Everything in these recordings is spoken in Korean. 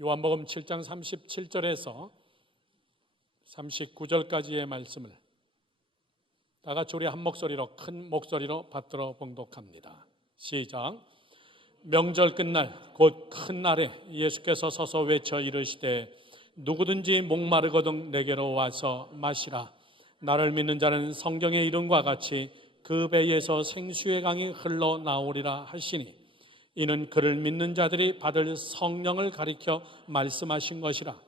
요한복음 7장 37절에서 39절까지의 말씀을 다 같이 우리 한 목소리로, 큰 목소리로 받들어 봉독합니다. 시작. 명절 끝날 곧 큰 날에 예수께서 서서 외쳐 이르시되 누구든지 목마르거든 내게로 와서 마시라. 나를 믿는 자는 성경의 이름과 같이 그 배에서 생수의 강이 흘러나오리라 하시니 이는 그를 믿는 자들이 받을 성령을 가리켜 말씀하신 것이라.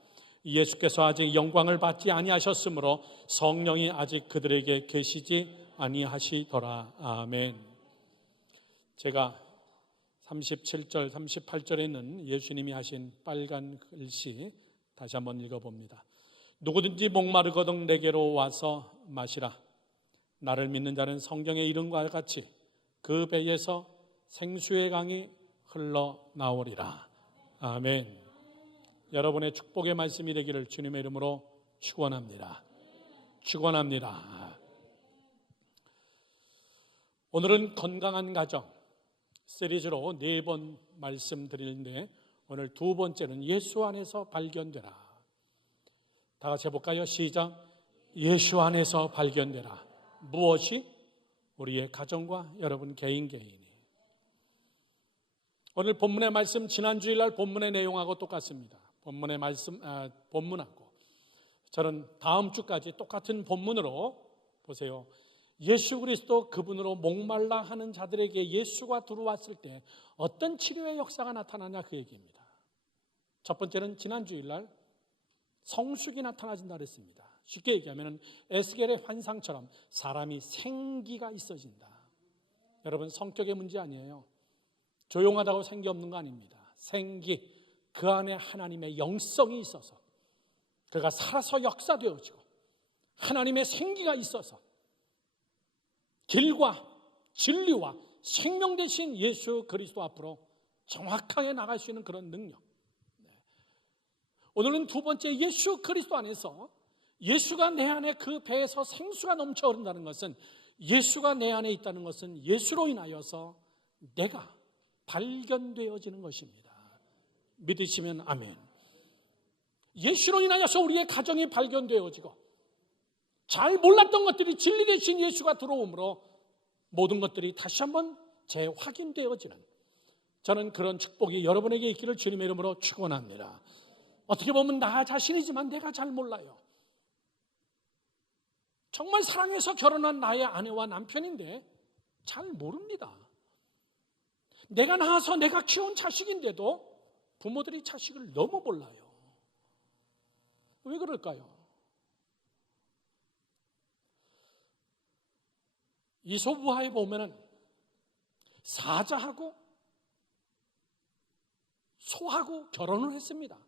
예수께서 아직 영광을 받지 아니하셨으므로 성령이 아직 그들에게 계시지 아니하시더라. 아멘. 제가 37절, 38절에 있는 예수님이 하신 빨간 글씨 다시 한번 읽어봅니다. 누구든지 목마르거든 내게로 와서 마시라. 나를 믿는 자는 성경의 이름과 같이 그 배에서 생수의 강이 흘러나오리라. 아멘. 여러분의 축복의 말씀이 되기를 주님의 이름으로 축원합니다. 축원합니다. 오늘은 건강한 가정 시리즈로 4번 말씀드리는데 오늘 2번째는 예수 안에서 발견되라. 다 같이 해볼까요? 시작. 예수 안에서 발견되라. 무엇이? 우리의 가정과 여러분 개인이. 오늘 본문의 말씀, 지난주일날 본문의 내용하고 똑같습니다. 본문의 말씀, 본문하고 저는 다음 주까지 똑같은 본문으로 보세요. 예수 그리스도 그분으로 목말라 하는 자들에게 예수가 들어왔을 때 어떤 치료의 역사가 나타나냐 그 얘기입니다. 첫 번째는 지난주일날 성숙이 나타나진다 그랬습니다. 쉽게 얘기하면 에스겔의 환상처럼 사람이 생기가 있어진다. 여러분 성격의 문제 아니에요. 조용하다고 생기 없는 거 아닙니다. 생기, 그 안에 하나님의 영성이 있어서 그가 살아서 역사되어지고 하나님의 생기가 있어서 길과 진리와 생명 되신 예수 그리스도 앞으로 정확하게 나갈 수 있는 그런 능력. 오늘은 2번째, 예수 그리스도 안에서 예수가 내 안에 그 배에서 생수가 넘쳐 흐른다는 것은, 예수가 내 안에 있다는 것은 예수로 인하여서 내가 발견되어지는 것입니다. 믿으시면 아멘. 예수로 인하여서 우리의 가정이 발견되어지고 잘 몰랐던 것들이 진리 되신 예수가 들어오므로 모든 것들이 다시 한번 재확인되어지는, 저는 그런 축복이 여러분에게 있기를 주님의 이름으로 축원합니다. 어떻게 보면 나 자신이지만 내가 잘 몰라요. 정말 사랑해서 결혼한 나의 아내와 남편인데 잘 모릅니다. 내가 낳아서 내가 키운 자식인데도 부모들이 자식을 너무 몰라요. 왜 그럴까요? 이솝우화에 보면은 사자하고 소하고 결혼을 했습니다.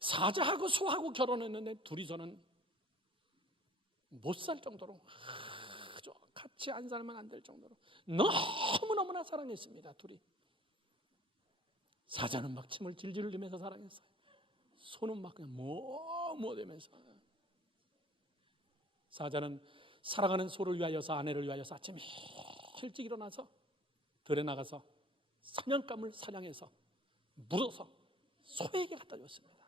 사자하고 소하고 결혼했는데 둘이서는 못 살 정도로, 같이 안 살면 안 될 정도로 너무너무나 사랑했습니다. 둘이. 사자는 막 침을 질질 흘리면서 사랑했어요. 소는 막 그냥 뭐되면서. 사자는 사랑하는 소를 위하여서, 아내를 위하여서 아침 일찍 일어나서 들에 나가서 사냥감을 사냥해서 물어서 소에게 갖다 줬습니다.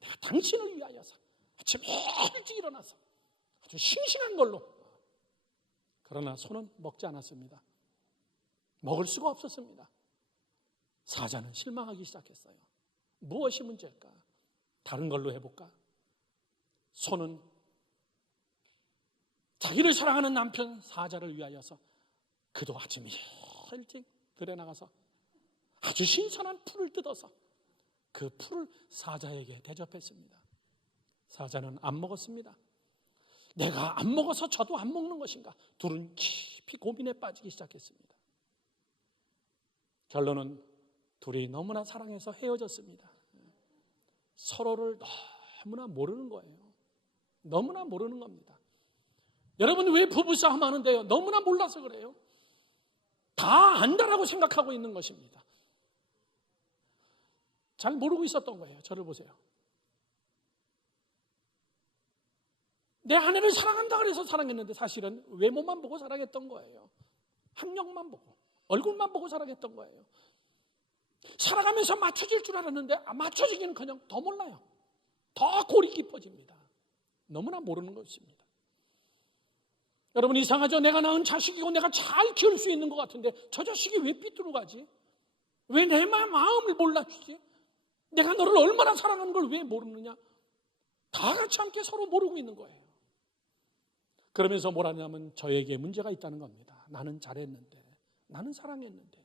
내가 당신을 위하여서 아침 일찍 일어나서 아주 싱싱한 걸로. 그러나 소는 먹지 않았습니다. 먹을 수가 없었습니다. 사자는 실망하기 시작했어요. 무엇이 문제일까? 다른 걸로 해볼까? 소는 자기를 사랑하는 남편 사자를 위하여서 그도 아침 일찍 들에 나가서 아주 신선한 풀을 뜯어서 그 풀을 사자에게 대접했습니다. 사자는 안 먹었습니다. 내가 안 먹어서 저도 안 먹는 것인가? 둘은 깊이 고민에 빠지기 시작했습니다. 결론은 둘이 너무나 사랑해서 헤어졌습니다. 서로를 너무나 모르는 거예요. 너무나 모르는 겁니다. 여러분 왜 부부싸움 하는데요? 너무나 몰라서 그래요. 다 안다라고 생각하고 있는 것입니다. 잘 모르고 있었던 거예요. 저를 보세요. 내 아내를 사랑한다 그래서 사랑했는데 사실은 외모만 보고 사랑했던 거예요. 학력만 보고, 얼굴만 보고 사랑했던 거예요. 살아가면서 맞춰질 줄 알았는데 맞춰지기는커녕 더 몰라요. 더 골이 깊어집니다. 너무나 모르는 것입니다. 여러분, 이상하죠? 내가 낳은 자식이고 내가 잘 키울 수 있는 것 같은데 저 자식이 왜 삐뚤어가지? 왜 내 마음을 몰라주지? 내가 너를 얼마나 사랑하는 걸 왜 모르느냐? 다 같이 함께 서로 모르고 있는 거예요. 그러면서 뭐라냐면 저에게 문제가 있다는 겁니다. 나는 잘했는데, 나는 사랑했는데.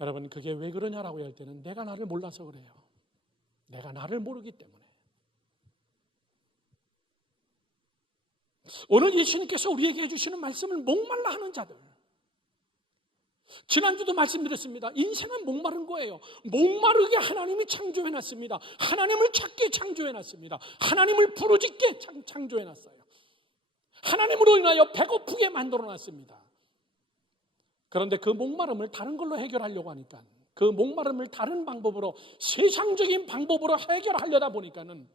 여러분, 그게 왜 그러냐라고 할 때는 내가 나를 몰라서 그래요. 내가 나를 모르기 때문에. 오늘 예수님께서 우리에게 해주시는 말씀을 목말라 하는 자들, 지난주도 말씀드렸습니다. 인생은 목마른 거예요. 목마르게 하나님이 창조해놨습니다. 하나님을 찾게 창조해놨습니다. 하나님을 부르짖게 창조해놨어요. 하나님으로 인하여 배고프게 만들어놨습니다. 그런데 그 목마름을 다른 걸로 해결하려고 하니까, 그 목마름을 다른 방법으로, 세상적인 방법으로 해결하려다 보니까는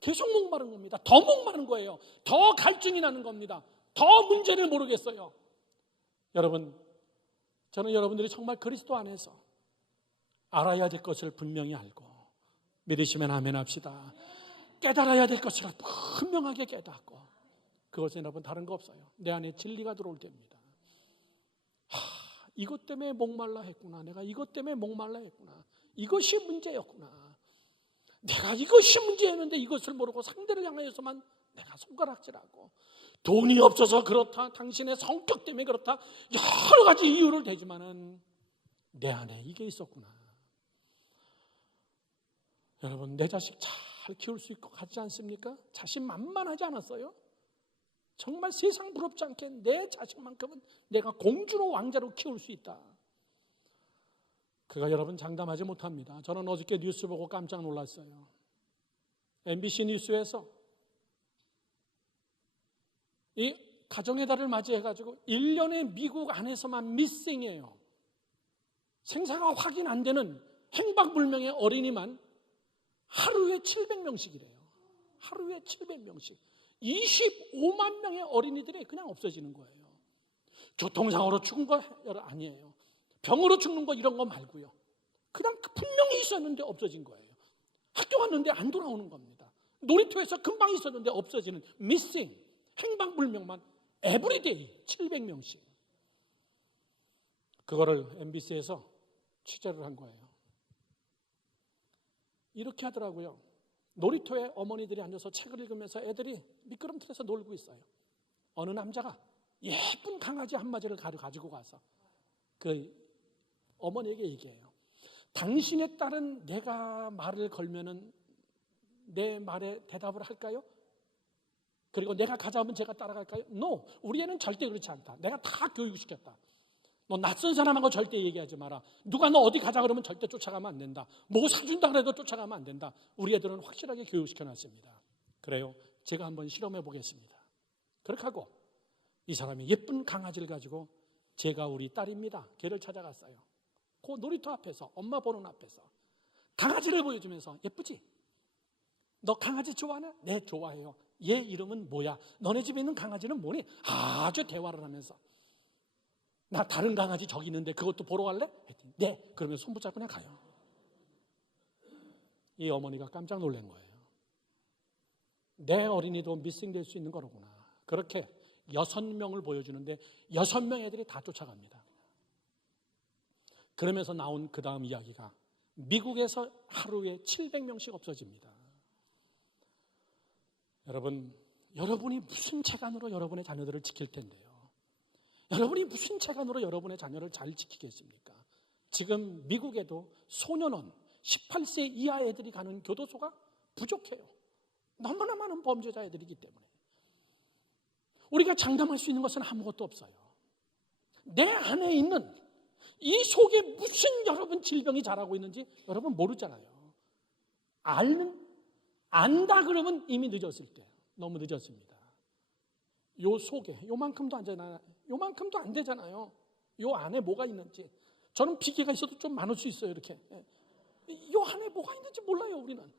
계속 목마른 겁니다. 더 목마른 거예요. 더 갈증이 나는 겁니다. 더 문제를 모르겠어요. 여러분, 저는 여러분들이 정말 그리스도 안에서 알아야 될 것을 분명히 알고, 믿으시면 아멘 합시다. 깨달아야 될 것을 분명하게 깨닫고, 그것은 여러분 다른 거 없어요. 내 안에 진리가 들어올 때입니다. 이것 때문에 목말라 했구나. 내가 이것 때문에 목말라 했구나. 이것이 문제였구나. 내가 이것이 문제였는데 이것을 모르고 상대를 향하여서만 내가 손가락질하고, 돈이 없어서 그렇다, 당신의 성격 때문에 그렇다, 여러 가지 이유를 대지만은 내 안에 이게 있었구나. 여러분, 내 자식 잘 키울 수 있고 같지 않습니까? 자신만만하지 않았어요? 정말 세상 부럽지 않게 내 자식만큼은 내가 공주로 왕자로 키울 수 있다. 그가 여러분 장담하지 못합니다. 저는 어저께 뉴스 보고 깜짝 놀랐어요. MBC 뉴스에서 이 가정의 달을 맞이해가지고 1년에 미국 안에서만 미싱이에요. 생사가 확인 안 되는 행방불명의 어린이만 하루에 700명씩이래요. 하루에 700명씩. 25만 명의 어린이들이 그냥 없어지는 거예요. 교통사고로 죽은 거 아니에요. 병으로 죽는 거 이런 거 말고요. 그냥 분명히 있었는데 없어진 거예요. 학교 갔는데 안 돌아오는 겁니다. 놀이터에서 금방 있었는데 없어지는 미싱, 행방불명만 에브리데이 700명씩. 그거를 MBC에서 취재를 한 거예요. 이렇게 하더라고요. 놀이터에 어머니들이 앉아서 책을 읽으면서 애들이 미끄럼틀에서 놀고 있어요. 어느 남자가 예쁜 강아지 한 마리를 가지고 가서 그 어머니에게 얘기해요. 당신의 딸은 내가 말을 걸면은 내 말에 대답을 할까요? 그리고 내가 가자면 제가 따라갈까요? No, 우리 애는 절대 그렇지 않다. 내가 다 교육시켰다. 너 낯선 사람하고 절대 얘기하지 마라. 누가 너 어디 가자 그러면 절대 쫓아가면 안 된다. 뭐 사준다 그래도 쫓아가면 안 된다. 우리 애들은 확실하게 교육시켜놨습니다. 그래요, 제가 한번 실험해 보겠습니다. 그렇게 하고 이 사람이 예쁜 강아지를 가지고, 제가 우리 딸입니다, 걔를 찾아갔어요. 그 놀이터 앞에서, 엄마 보는 앞에서 강아지를 보여주면서, 예쁘지? 너 강아지 좋아하나? 네, 좋아해요. 얘 이름은 뭐야? 너네 집에 있는 강아지는 뭐니? 아주 대화를 하면서, 나 다른 강아지 저기 있는데 그것도 보러 갈래? 했더니 네. 그러면 손 붙잡고 그냥 가요. 이 어머니가 깜짝 놀란 거예요. 내 어린이도 미싱될 수 있는 거로구나. 그렇게 6명을 보여주는데 6명 애들이 다 쫓아갑니다. 그러면서 나온 그 다음 이야기가, 미국에서 하루에 700명씩 없어집니다. 여러분, 여러분이 무슨 재간으로 여러분의 자녀들을 지킬 텐데요. 여러분이 무슨 재간으로 여러분의 자녀를 잘 지키겠습니까? 지금 미국에도 소년원, 18세 이하 애들이 가는 교도소가 부족해요. 너무나 많은 범죄자 애들이기 때문에. 우리가 장담할 수 있는 것은 아무것도 없어요. 내 안에 있는 이 속에 무슨 여러분 질병이 자라고 있는지 여러분 모르잖아요. 안다 그러면 이미 늦었을 때, 너무 늦었습니다. 요 속에 요만큼도 안 되잖아요. 요 안에 뭐가 있는지. 저는 비계가 있어도 좀 많을 수 있어요. 이렇게 요 안에 뭐가 있는지 몰라요. 우리는.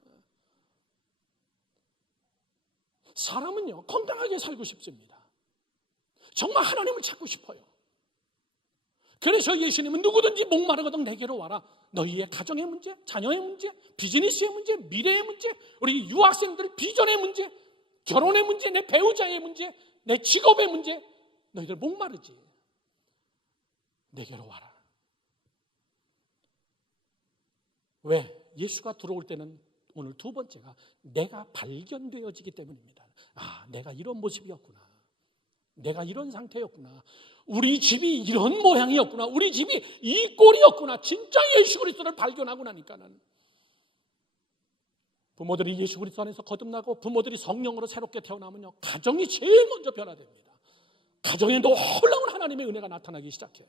사람은요, 건강하게 살고 싶습니다. 정말 하나님을 찾고 싶어요. 그래서 예수님은 누구든지 목마르거든 내게로 와라. 너희의 가정의 문제, 자녀의 문제, 비즈니스의 문제, 미래의 문제, 우리 유학생들 비전의 문제, 결혼의 문제, 내 배우자의 문제, 내 직업의 문제, 너희들 목마르지. 내게로 와라. 왜? 예수가 들어올 때는 오늘 두 번째가 내가 발견되어지기 때문입니다. 아, 내가 이런 모습이었구나. 내가 이런 상태였구나. 우리 집이 이런 모양이었구나. 우리 집이 이 꼴이었구나. 진짜 예수 그리스도를 발견하고 나니까는 부모들이 예수 그리스도 안에서 거듭나고 부모들이 성령으로 새롭게 태어나면요, 가정이 제일 먼저 변화됩니다. 가정에 놀라운 하나님의 은혜가 나타나기 시작해요.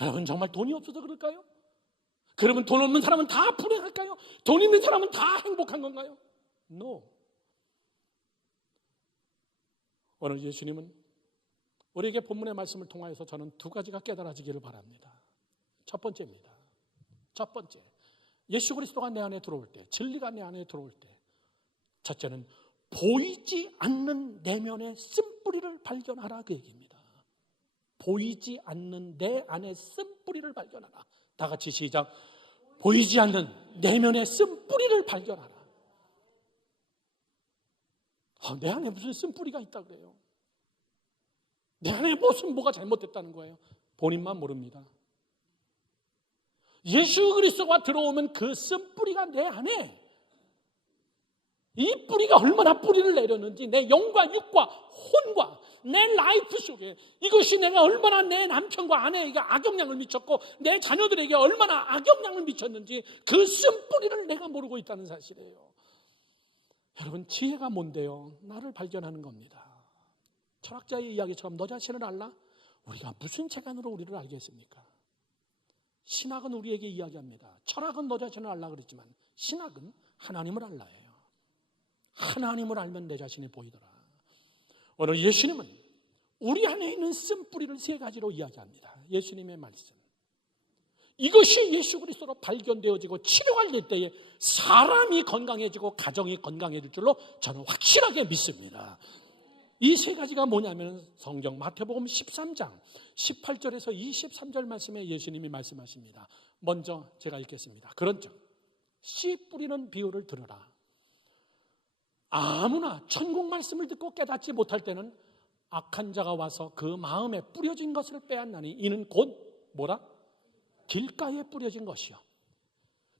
여러분, 정말 돈이 없어서 그럴까요? 그러면 돈 없는 사람은 다 불행할까요? 돈 있는 사람은 다 행복한 건가요? No. 오늘 예수님은 우리에게 본문의 말씀을 통하여서 저는 두 가지가 깨달아지기를 바랍니다. 첫 번째입니다. 첫 번째, 예수 그리스도가 내 안에 들어올 때, 진리가 내 안에 들어올 때, 첫째는 보이지 않는 내면의 쓴뿌리를 발견하라, 그 얘기입니다. 보이지 않는 내 안에 쓴뿌리를 발견하라. 다 같이 시작. 보이지 않는 내면의 쓴뿌리를 발견하라. 내 안에 무슨 쓴뿌리가 있다 그래요? 내 안에 무슨 뭐가 잘못됐다는 거예요? 본인만 모릅니다. 예수 그리스도가 들어오면 그 쓴뿌리가 내 안에, 이 뿌리가 얼마나 뿌리를 내렸는지, 내 영과 육과 혼과 내 라이프 속에 이것이 내가 얼마나 내 남편과 아내에게 악영향을 미쳤고 내 자녀들에게 얼마나 악영향을 미쳤는지 그 쓴뿌리를 내가 모르고 있다는 사실이에요. 여러분, 지혜가 뭔데요? 나를 발견하는 겁니다. 철학자의 이야기처럼 너 자신을 알라? 우리가 무슨 재간으로 우리를 알겠습니까? 신학은 우리에게 이야기합니다. 철학은 너 자신을 알라 그랬지만 신학은 하나님을 알라예요. 하나님을 알면 내 자신이 보이더라. 오늘 예수님은 우리 안에 있는 쓴뿌리를 세 가지로 이야기합니다. 예수님의 말씀. 이것이 예수 그리스도로 발견되어지고 치료가 될 때에 사람이 건강해지고 가정이 건강해질 줄로 저는 확실하게 믿습니다. 이 세 가지가 뭐냐면 성경 마태복음 13장 18절에서 23절 말씀에 예수님이 말씀하십니다. 먼저 제가 읽겠습니다. 그런즉 씨 뿌리는 비유를 들으라. 아무나 천국 말씀을 듣고 깨닫지 못할 때는 악한 자가 와서 그 마음에 뿌려진 것을 빼앗나니 이는 곧 뭐라? 길가에 뿌려진 것이요.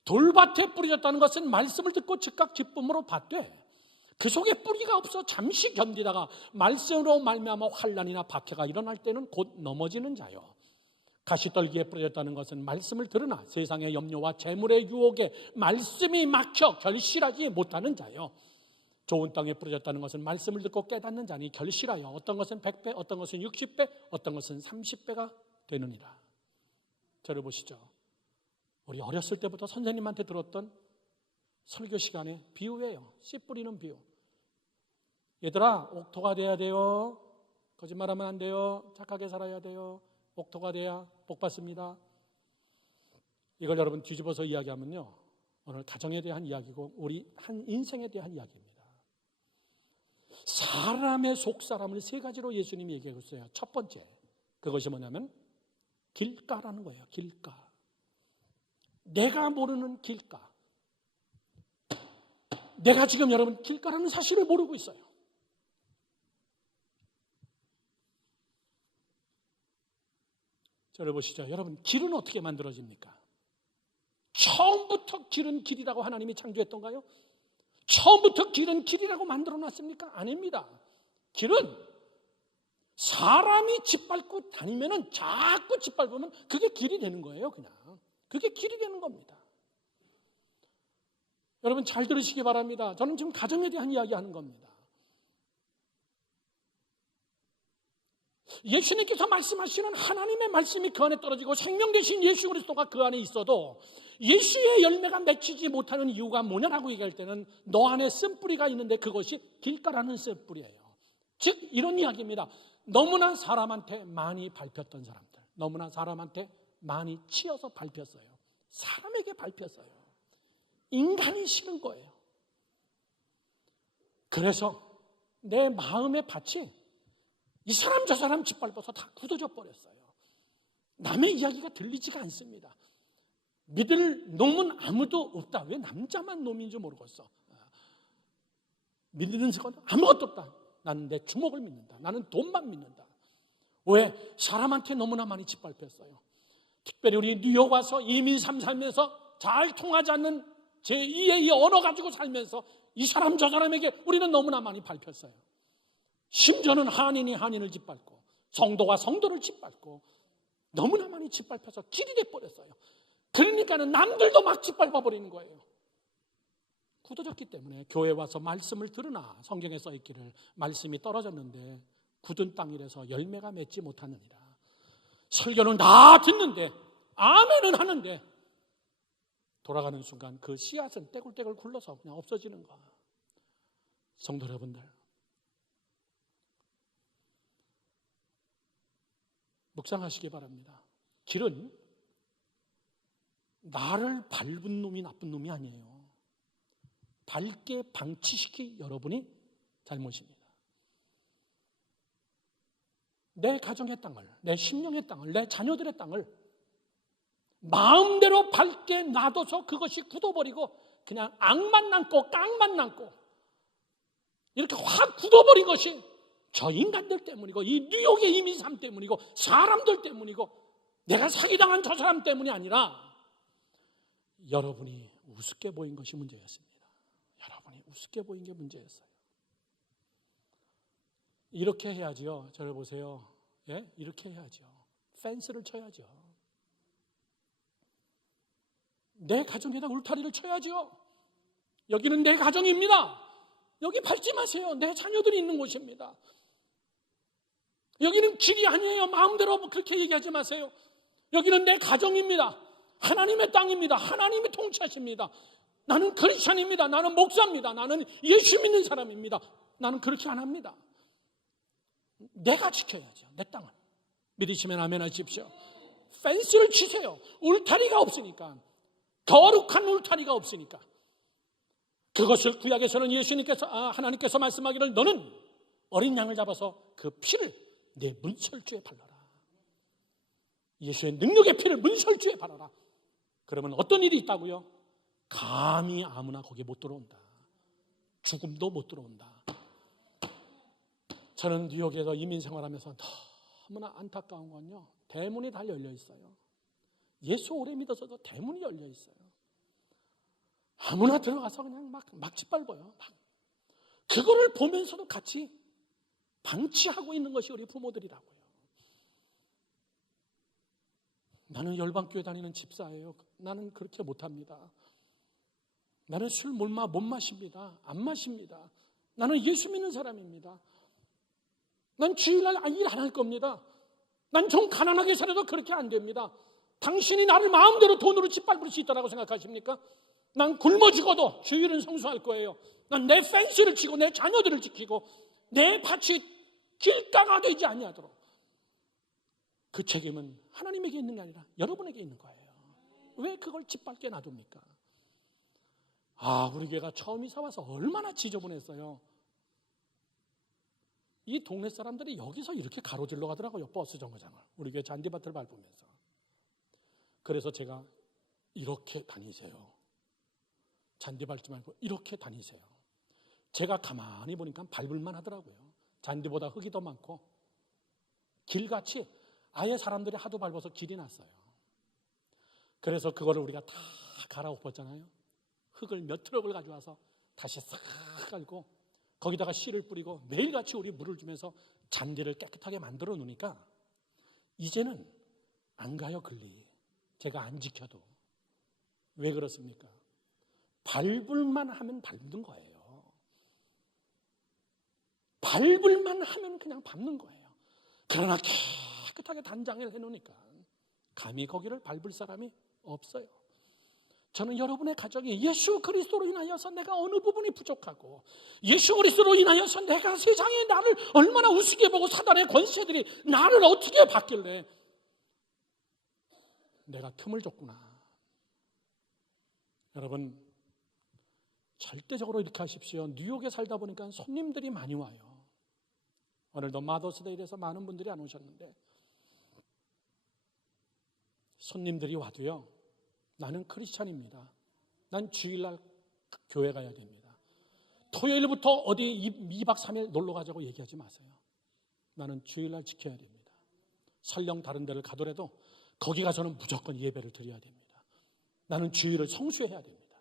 돌밭에 뿌려졌다는 것은 말씀을 듣고 즉각 기쁨으로 받되 그 속에 뿌리가 없어 잠시 견디다가 말씀으로 말미암아 환난이나 박해가 일어날 때는 곧 넘어지는 자요. 가시떨기에 뿌려졌다는 것은 말씀을 들으나 세상의 염려와 재물의 유혹에 말씀이 막혀 결실하지 못하는 자요. 좋은 땅에 뿌려졌다는 것은 말씀을 듣고 깨닫는 자니 결실하여 어떤 것은 100배, 어떤 것은 60배, 어떤 것은 30배가 되느니라. 저를 보시죠. 우리 어렸을 때부터 선생님한테 들었던 설교 시간에 비유예요. 씨 뿌리는 비유. 얘들아, 옥토가 돼야 돼요. 거짓말하면 안 돼요. 착하게 살아야 돼요. 옥토가 돼야 복 받습니다. 이걸 여러분 뒤집어서 이야기하면요, 오늘 가정에 대한 이야기고 우리 한 인생에 대한 이야기입니다. 사람의 속사람을 세 가지로 예수님이 얘기하고 있어요. 첫 번째, 그것이 뭐냐면 길가라는 거예요. 길가. 내가 모르는 길가. 내가 지금 여러분 길가라는 사실을 모르고 있어요. 저를 보시죠. 여러분, 길은 어떻게 만들어집니까? 처음부터 길은 길이라고 하나님이 창조했던가요? 처음부터 길은 길이라고 만들어놨습니까? 아닙니다. 길은 사람이 짓밟고 다니면은 자꾸 짓밟으면 그게 길이 되는 거예요. 그냥 그게 길이 되는 겁니다. 여러분 잘 들으시기 바랍니다. 저는 지금 가정에 대한 이야기하는 겁니다. 예수님께서 말씀하시는 하나님의 말씀이 그 안에 떨어지고 생명 되신 예수 그리스도가 그 안에 있어도 예수의 열매가 맺히지 못하는 이유가 뭐냐라고 얘기할 때는 너 안에 쓴뿌리가 있는데 그것이 길가라는 쓴뿌리예요. 즉 이런 이야기입니다. 너무나 사람한테 많이 밟혔던 사람들, 너무나 사람한테 많이 치여서 밟혔어요. 사람에게 밟혔어요. 인간이 싫은 거예요. 그래서 내 마음의 밭이 이 사람 저 사람 짓밟아서 다 굳어져 버렸어요. 남의 이야기가 들리지가 않습니다. 믿을 놈은 아무도 없다. 왜 남자만 놈인지 모르겠어. 믿는 사람 아무것도 없다. 나는 내 주먹을 믿는다. 나는 돈만 믿는다. 왜? 사람한테 너무나 많이 짓밟혔어요. 특별히 우리 뉴욕 와서 이민 삶 살면서 잘 통하지 않는 제2의 이 언어 가지고 살면서 이 사람 저 사람에게 우리는 너무나 많이 밟혔어요. 심지어는 한인이 한인을 짓밟고 성도가 성도를 짓밟고 너무나 많이 짓밟혀서 길이 돼버렸어요. 그러니까는 남들도 막 짓밟아버리는 거예요. 굳어졌기 때문에 교회 와서 말씀을 들으나 성경에 써있기를 말씀이 떨어졌는데 굳은 땅이라서 열매가 맺지 못하느니라. 설교는 다 듣는데 아멘은 하는데 돌아가는 순간 그 씨앗은 떼굴떼굴 굴러서 그냥 없어지는 거야. 성도 여러분들, 묵상하시기 바랍니다. 길은 나를 밟은 놈이 나쁜 놈이 아니에요. 밟게 방치시킨 여러분이 잘못입니다. 내 가정의 땅을, 내 심령의 땅을, 내 자녀들의 땅을 마음대로 밟게 놔둬서 그것이 굳어버리고 그냥 악만 남고 깡만 남고 이렇게 확 굳어버린 것이 저 인간들 때문이고 이 뉴욕의 이민 삶 때문이고 사람들 때문이고 내가 사기당한 저 사람 때문이 아니라 여러분이 우습게 보인 것이 문제였습니다. 여러분이 우습게 보인 게 문제였어요. 이렇게 해야지요. 저를 보세요. 예? 이렇게 해야죠. 펜스를 쳐야죠. 내 가정에다 울타리를 쳐야죠. 여기는 내 가정입니다. 여기 밟지 마세요. 내 자녀들이 있는 곳입니다. 여기는 길이 아니에요. 마음대로 그렇게 얘기하지 마세요. 여기는 내 가정입니다. 하나님의 땅입니다. 하나님이 통치하십니다. 나는 크리스찬입니다. 나는 목사입니다. 나는 예수 믿는 사람입니다. 나는 그렇게 안 합니다. 내가 지켜야죠. 내 땅을. 믿으시면 아멘 하십시오. 펜스를 치세요. 울타리가 없으니까. 거룩한 울타리가 없으니까. 그것을 구약에서는 하나님께서 말씀하기를 너는 어린 양을 잡아서 그 피를 내 문설주에 발라라. 예수의 능력의 피를 문설주에 발라라. 그러면 어떤 일이 있다고요? 감히 아무나 거기에 못 들어온다. 죽음도 못 들어온다. 저는 뉴욕에서 이민 생활하면서 너무나 안타까운 건요, 대문이 다 열려 있어요. 예수 오래 믿어서도 대문이 열려 있어요. 아무나 들어가서 그냥 막 짓밟아요. 그거를 보면서도 같이 방치하고 있는 것이 우리 부모들이라고요. 나는 열방교회 다니는 집사예요. 나는 그렇게 못합니다. 나는 술 못 마십니다. 안 마십니다. 나는 예수 믿는 사람입니다. 난 주일날 일 안 할 겁니다. 난 좀 가난하게 살아도 그렇게 안 됩니다. 당신이 나를 마음대로 돈으로 짓밟을 수 있다고 생각하십니까? 난 굶어 죽어도 주일은 성수할 거예요. 난 내 펜스를 치고 내 자녀들을 지키고 내 밭이 길가가 되지 아니하도록 그 책임은 하나님에게 있는 게 아니라 여러분에게 있는 거예요. 왜 그걸 짓밟게 놔둡니까? 우리 교회가 처음 이사 와서 얼마나 지저분했어요. 이 동네 사람들이 여기서 이렇게 가로질러 가더라고요. 버스 정거장을. 우리 교회 잔디밭을 밟으면서. 그래서 제가 이렇게 다니세요. 잔디 밟지 말고 이렇게 다니세요. 제가 가만히 보니까 밟을만 하더라고요. 잔디보다 흙이 더 많고 길같이 아예 사람들이 하도 밟아서 길이 났어요. 그래서 그거를 우리가 다 갈아엎었잖아요. 흙을 몇 트럭을 가져와서 다시 싹 깔고 거기다가 씨를 뿌리고 매일같이 우리 물을 주면서 잔디를 깨끗하게 만들어 놓으니까 이제는 안 가요. 글리. 제가 안 지켜도. 왜 그렇습니까? 밟을만 하면 밟는 거예요. 밟을만 하면 그냥 밟는 거예요. 그러나 깨끗하게 단장을 해놓으니까 감히 거기를 밟을 사람이 없어요. 저는 여러분의 가정이 예수 그리스도로 인하여서 내가 어느 부분이 부족하고 예수 그리스도로 인하여서 내가 세상에 나를 얼마나 우습게 보고 사단의 권세들이 나를 어떻게 받길래 내가 틈을 줬구나. 여러분 절대적으로 이렇게 하십시오. 뉴욕에 살다 보니까 손님들이 많이 와요. 오늘도 마더스데이에서 많은 분들이 안 오셨는데 손님들이 와도요, 나는 크리스찬입니다, 난 주일날 교회 가야 됩니다, 토요일부터 어디 2박 3일 놀러 가자고 얘기하지 마세요. 나는 주일날 지켜야 됩니다. 설령 다른 데를 가더라도 거기 가서는 무조건 예배를 드려야 됩니다. 나는 주일을 성수해야 됩니다.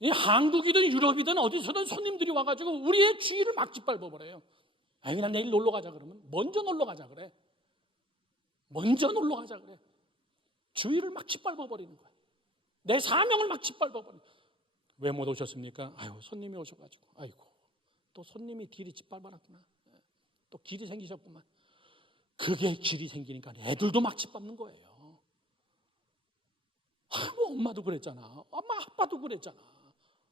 이 한국이든 유럽이든 어디서든 손님들이 와가지고 우리의 주일을 막 짓밟아버려요. 아니, 그냥 내일 놀러 가자 그러면 먼저 놀러 가자 그래. 먼저 놀러 가자 그래. 주일을 막 짓밟아버리는 거야. 내 사명을 막 짓밟아버리는 거야. 왜 못 오셨습니까? 아유, 손님이 오셔가지고. 아이고, 또 손님이 길이 짓밟아놨구나. 또 길이 생기셨구만. 그게 길이 생기니까 애들도 막 짓밟는 거예요. 뭐 엄마도 그랬잖아. 엄마 아빠도 그랬잖아.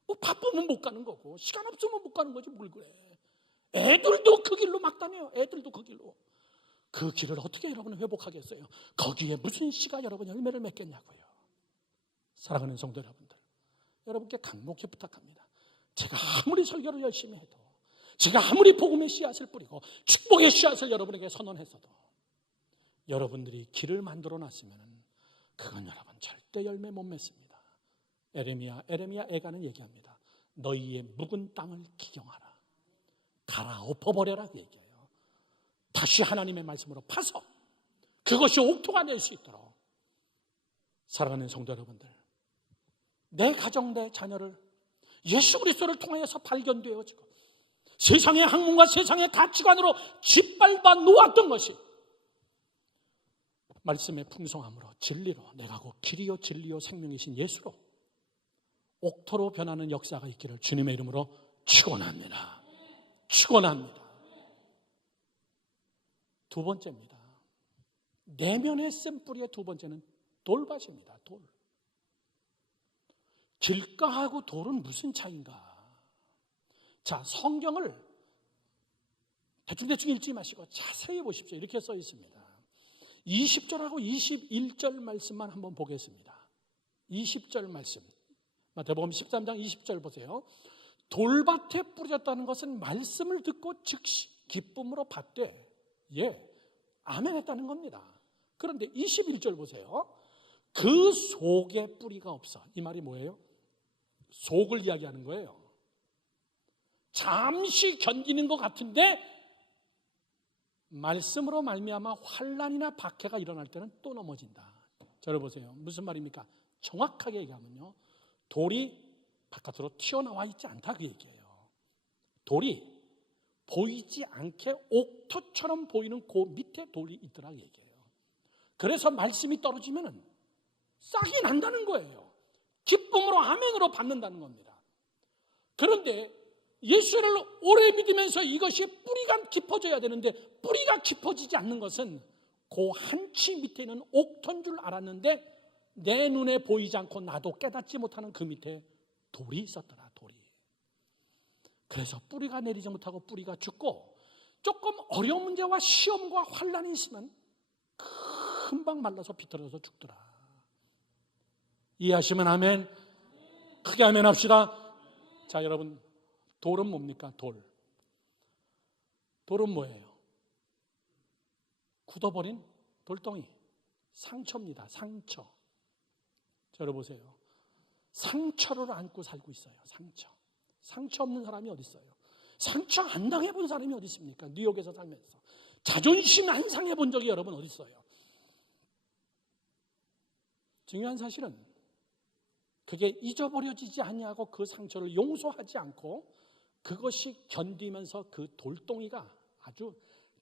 뭐 바쁘면 못 가는 거고 시간 없으면 못 가는 거지 뭘 그래. 애들도 그 길로 막 다녀요. 애들도 그 길로. 그 길을 어떻게 여러분은 회복하겠어요? 거기에 무슨 씨가 여러분 열매를 맺겠냐고요. 사랑하는 성도 여러분들, 여러분께 간곡히 부탁합니다. 제가 아무리 설교를 열심히 해도, 제가 아무리 복음의 씨앗을 뿌리고 축복의 씨앗을 여러분에게 선언했어도 여러분들이 길을 만들어 놨으면 그건 여러분 절대 열매 못 맺습니다. 에레미야 애가는 얘기합니다. 너희의 묵은 땅을 기경하라, 갈아엎어버려라 그 얘기예요. 다시 하나님의 말씀으로 파서 그것이 옥토가 될 수 있도록. 사랑하는 성도 여러분들, 내 가정, 내 자녀를 예수 그리스도를 통하여서 발견되어지고 세상의 학문과 세상의 가치관으로 짓밟아 놓았던 것이 말씀의 풍성함으로 진리로, 내가 곧 길이요 진리요 생명이신 예수로 옥토로 변하는 역사가 있기를 주님의 이름으로 축원합니다. 축원합니다. 두 번째입니다. 내면의 쓴 뿌리의 두 번째는 돌밭입니다. 돌. 길가하고 돌은 무슨 차이인가? 자, 성경을 대충 읽지 마시고 자세히 보십시오. 이렇게 써 있습니다. 20절하고 21절 말씀만 한번 보겠습니다. 20절 말씀, 마태복음 13장 20절 보세요. 돌밭에 뿌려졌다는 것은 말씀을 듣고 즉시 기쁨으로 받되 아멘 했다는 겁니다. 그런데 21절 보세요. 그 속에 뿌리가 없어. 이 말이 뭐예요? 속을 이야기하는 거예요. 잠시 견디는 것 같은데 말씀으로 말미암아 환난이나 박해가 일어날 때는 또 넘어진다. 들어보세요. 무슨 말입니까? 정확하게 얘기하면요, 돌이 바깥으로 튀어나와 있지 않다 그 얘기예요. 돌이 보이지 않게 옥토처럼 보이는 그 밑에 돌이 있더라 그 얘기예요. 그래서 말씀이 떨어지면 싹이 난다는 거예요. 기쁨으로 아멘으로 받는다는 겁니다. 그런데 예수를 오래 믿으면서 이것이 뿌리가 깊어져야 되는데 뿌리가 깊어지지 않는 것은 그 한치 밑에 있는 옥토인 줄 알았는데 내 눈에 보이지 않고 나도 깨닫지 못하는 그 밑에 돌이 있었더라. 돌이. 그래서 뿌리가 내리지 못하고 뿌리가 죽고 조금 어려운 문제와 시험과 환난이 있으면 금방 말라서 비틀어서 죽더라. 이해하시면 아멘. 크게 아멘 합시다. 자, 여러분, 돌은 뭡니까? 돌은 뭐예요? 굳어버린 돌덩이, 상처입니다. 상처. 들어보세요. 상처를 안고 살고 있어요. 상처 없는 사람이 어디 있어요? 상처 안 당해본 사람이 어디 있습니까? 뉴욕에서 살면서 자존심 안 상해본 적이 여러분 어디 있어요? 중요한 사실은 그게 잊어버려지지 아니하고 그 상처를 용서하지 않고 그것이 견디면서 그 돌덩이가 아주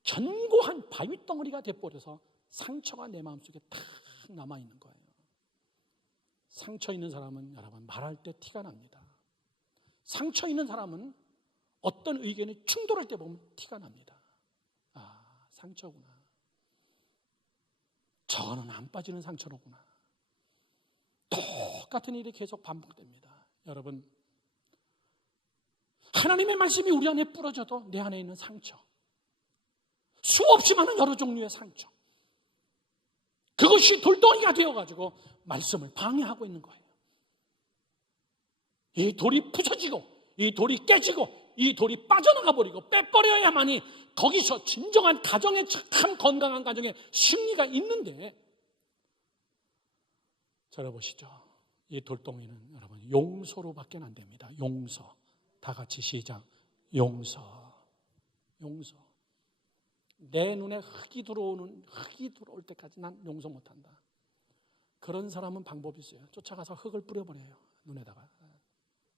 견고한 바위덩어리가 돼버려서 상처가 내 마음속에 탁 남아있는 거예요. 상처 있는 사람은 여러분 말할 때 티가 납니다. 상처 있는 사람은 어떤 의견이 충돌할 때 보면 티가 납니다. 아, 상처구나. 저거는 안 빠지는 상처로구나. 똑같은 일이 계속 반복됩니다. 여러분, 하나님의 말씀이 우리 안에 뿌려져도 내 안에 있는 상처, 수없이 많은 여러 종류의 상처, 그것이 돌덩이가 되어가지고 말씀을 방해하고 있는 거예요. 이 돌이 부서지고 이 돌이 깨지고 이 돌이 빠져나가 버리고 빼버려야만이 거기서 진정한 가정의 착한 건강한 가정의 승리가 있는데, 들어보시죠. 이 돌덩이는 여러분 용서로밖에 안 됩니다. 용서. 다 같이 시작. 용서. 용서. 내 눈에 흙이 들어올 때까지 난 용서 못한다. 그런 사람은 방법이 있어요. 쫓아가서 흙을 뿌려버려요. 눈에다가.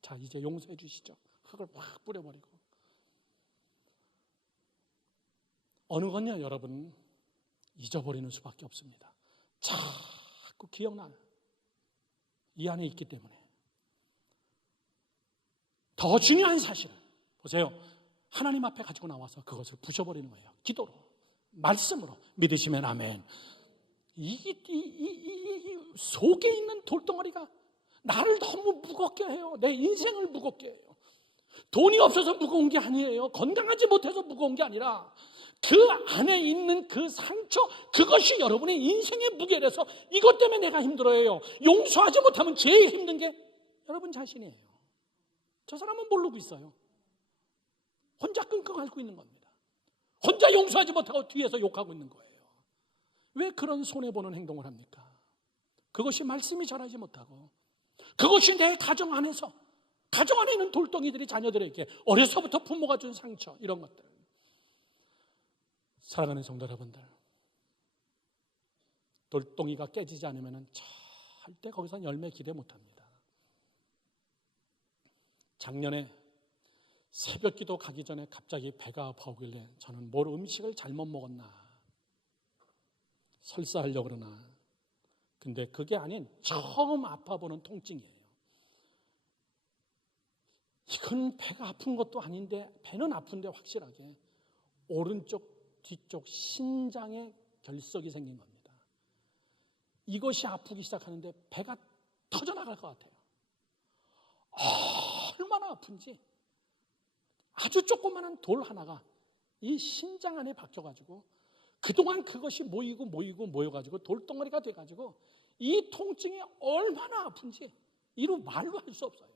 자, 이제 용서해 주시죠. 흙을 확 뿌려버리고. 어느 건요, 여러분, 잊어버리는 수밖에 없습니다. 자꾸 기억나요. 이 안에 있기 때문에. 더 중요한 사실을 보세요. 하나님 앞에 가지고 나와서 그것을 부셔버리는 거예요. 기도로, 말씀으로. 믿으시면 아멘. 이 속에 있는 돌덩어리가 나를 너무 무겁게 해요. 내 인생을 무겁게 해요. 돈이 없어서 무거운 게 아니에요. 건강하지 못해서 무거운 게 아니라 그 안에 있는 그 상처, 그것이 여러분의 인생의 무게라서 이것 때문에 내가 힘들어요. 용서하지 못하면 제일 힘든 게 여러분 자신이에요. 저 사람은 모르고 있어요. 혼자 끙끙 앓고 있는 겁니다. 혼자 용서하지 못하고 뒤에서 욕하고 있는 거예요. 왜 그런 손해보는 행동을 합니까? 그것이 말씀이 자라지 못하고, 그것이 내 가정 안에서, 가정 안에 있는 돌덩이들이 자녀들에게 어려서부터 부모가 준 상처, 이런 것들. 사랑하는 성도 여러분들, 돌덩이가 깨지지 않으면 절대 거기서 열매 기대 못합니다. 작년에 새벽기도 가기 전에 갑자기 배가 아파오길래 저는 뭘 음식을 잘못 먹었나 설사하려고 그러나, 근데 그게 아닌 처음 아파보는 통증이에요. 이건 배가 아픈 것도 아닌데, 배는 아픈데 확실하게 오른쪽 뒤쪽 신장에 결석이 생긴 겁니다. 이것이 아프기 시작하는데 배가 터져나갈 것 같아요. 얼마나 아픈지. 아주 조그마한 돌 하나가 이 신장 안에 박혀가지고 그동안 그것이 모여가지고 돌덩어리가 돼가지고 이 통증이 얼마나 아픈지 이루 말로 할 수 없어요.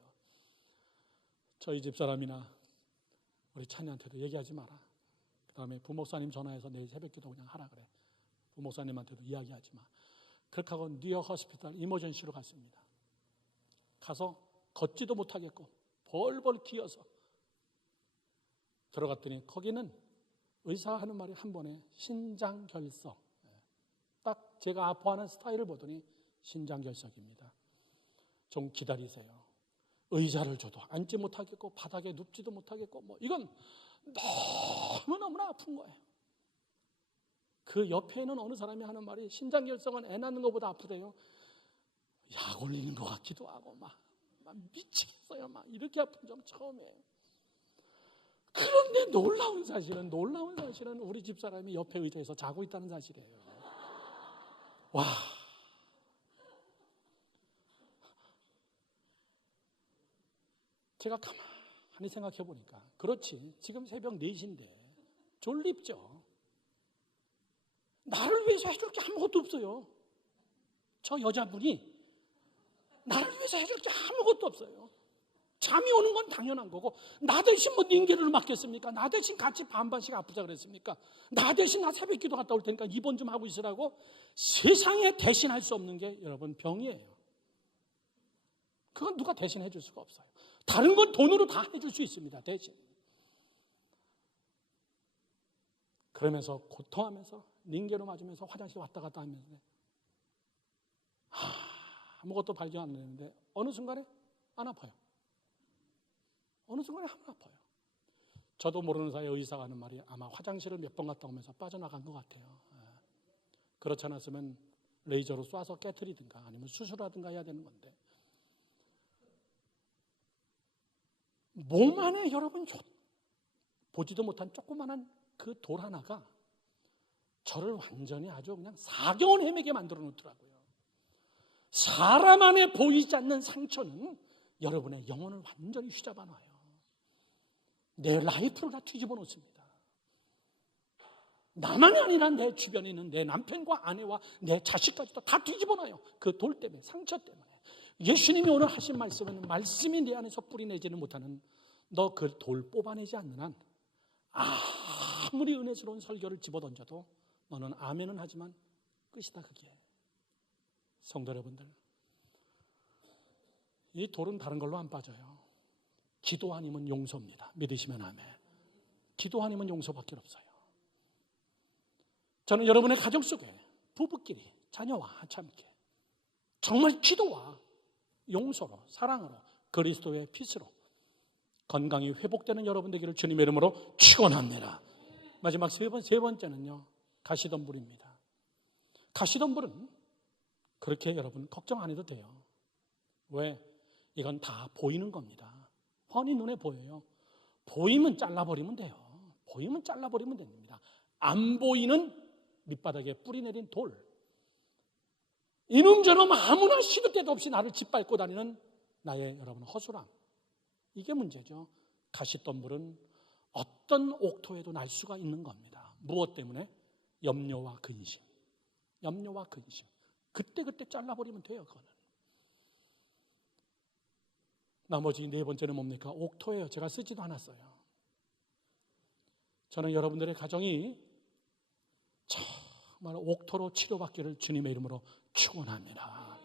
저희 집사람이나 우리 찬이한테도 얘기하지 마라. 그 다음에 부목사님 전화해서 내일 새벽기도 그냥 하라 그래. 부목사님한테도 이야기하지 마. 그렇게 하고 뉴욕 호스피탈 이머전시로 갔습니다. 가서 걷지도 못하겠고 벌벌 기어서 들어갔더니 거기는 의사가 하는 말이 한 번에 신장결석. 딱 제가 아파하는 스타일을 보더니 신장결석입니다. 좀 기다리세요. 의자를 줘도 앉지 못하겠고 바닥에 눕지도 못하겠고 이건 너무너무나 아픈 거예요. 그 옆에는 어느 사람이 하는 말이 신장결석은 애 낳는 것보다 아프대요. 약 올리는 것 같기도 하고 막 미치겠어요. 막 이렇게 아픈 점 처음이에요. 그런데 놀라운 사실은 우리 집사람이 옆에 의자에서 자고 있다는 사실이에요. 와. 제가 가만히 생각해 보니까 그렇지, 지금 새벽 4시인데 졸립죠. 나를 위해서 해줄 게 아무것도 없어요. 저 여자분이 나를 위해서 해줄 게 아무것도 없어요. 잠이 오는 건 당연한 거고, 나 대신 뭐 닌게를 맡겠습니까? 나 대신 같이 반반씩 아프자 그랬습니까? 나 대신 나 새벽 기도 갔다 올 테니까 입원 좀 하고 있으라고? 세상에 대신할 수 없는 게 여러분 병이에요. 그건 누가 대신해 줄 수가 없어요. 다른 건 돈으로 다 해줄 수 있습니다. 대신. 그러면서 고통하면서 닌게로 맞으면서 화장실 왔다 갔다 하면서 아무것도 발견 안 되는데 어느 순간에 안 아파요. 어느 순간에 안 아파요. 저도 모르는 사이에 의사가 하는 말이 아마 화장실을 몇 번 갔다 오면서 빠져나간 것 같아요. 그렇지 않았으면 레이저로 쏴서 깨트리든가 아니면 수술하든가 해야 되는 건데, 몸 안에 여러분 보지도 못한 조그만한 그 돌 하나가 저를 완전히 아주 그냥 사경을 헤매게 만들어 놓더라고요. 사람 안에 보이지 않는 상처는 여러분의 영혼을 완전히 휘잡아 놔요. 내 라이프를 다 뒤집어 놓습니다. 나만이 아니라 내 주변에 있는 내 남편과 아내와 내 자식까지도 다 뒤집어 놔요. 그 돌 때문에, 상처 때문에. 예수님이 오늘 하신 말씀은 말씀이 내 안에서 뿌리내지는 못하는 너 그 돌 뽑아내지 않는 한 아무리 은혜스러운 설교를 집어던져도 너는 아멘은 하지만 끝이다 그게. 성도 여러분들, 이 돌은 다른 걸로 안 빠져요. 기도 아니면 용서입니다. 믿으시면 아멘. 기도 아니면 용서밖에 없어요. 저는 여러분의 가정 속에 부부끼리 자녀와 함께 정말 기도와 용서로, 사랑으로, 그리스도의 빛으로 건강이 회복되는 여러분 되기를 주님의 이름으로 축원합니다. 마지막 세 번째는요, 가시덤불입니다. 가시덤불은 그렇게 여러분 걱정 안 해도 돼요. 왜? 이건 다 보이는 겁니다. 훤히 눈에 보여요. 보이면 잘라버리면 돼요. 보이면 잘라버리면 됩니다. 안 보이는 밑바닥에 뿌리 내린 돌, 이놈저놈 아무나 시도 때도 없이 나를 짓밟고 다니는 나의 여러분 허술함, 이게 문제죠. 가시덤불은 어떤 옥토에도 날 수가 있는 겁니다. 무엇 때문에? 염려와 근심. 염려와 근심. 그때 잘라버리면 돼요. 그거는. 나머지 네 번째는 뭡니까? 옥토예요. 제가 쓰지도 않았어요. 저는 여러분들의 가정이 정말 옥토로 치료받기를 주님의 이름으로 축원합니다.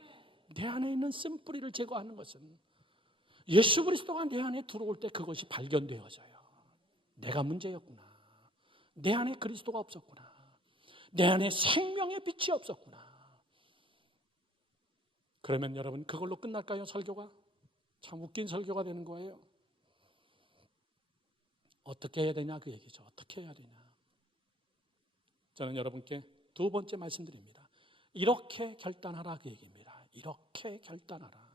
내 안에 있는 쓴뿌리를 제거하는 것은 예수 그리스도가 내 안에 들어올 때 그것이 발견되어져요. 내가 문제였구나. 내 안에 그리스도가 없었구나. 내 안에 생명의 빛이 없었구나. 그러면 여러분 그걸로 끝날까요? 설교가? 참 웃긴 설교가 되는 거예요. 어떻게 해야 되냐 그 얘기죠. 어떻게 해야 되냐. 저는 여러분께 두 번째 말씀드립니다. 이렇게 결단하라 그 얘기입니다. 이렇게 결단하라.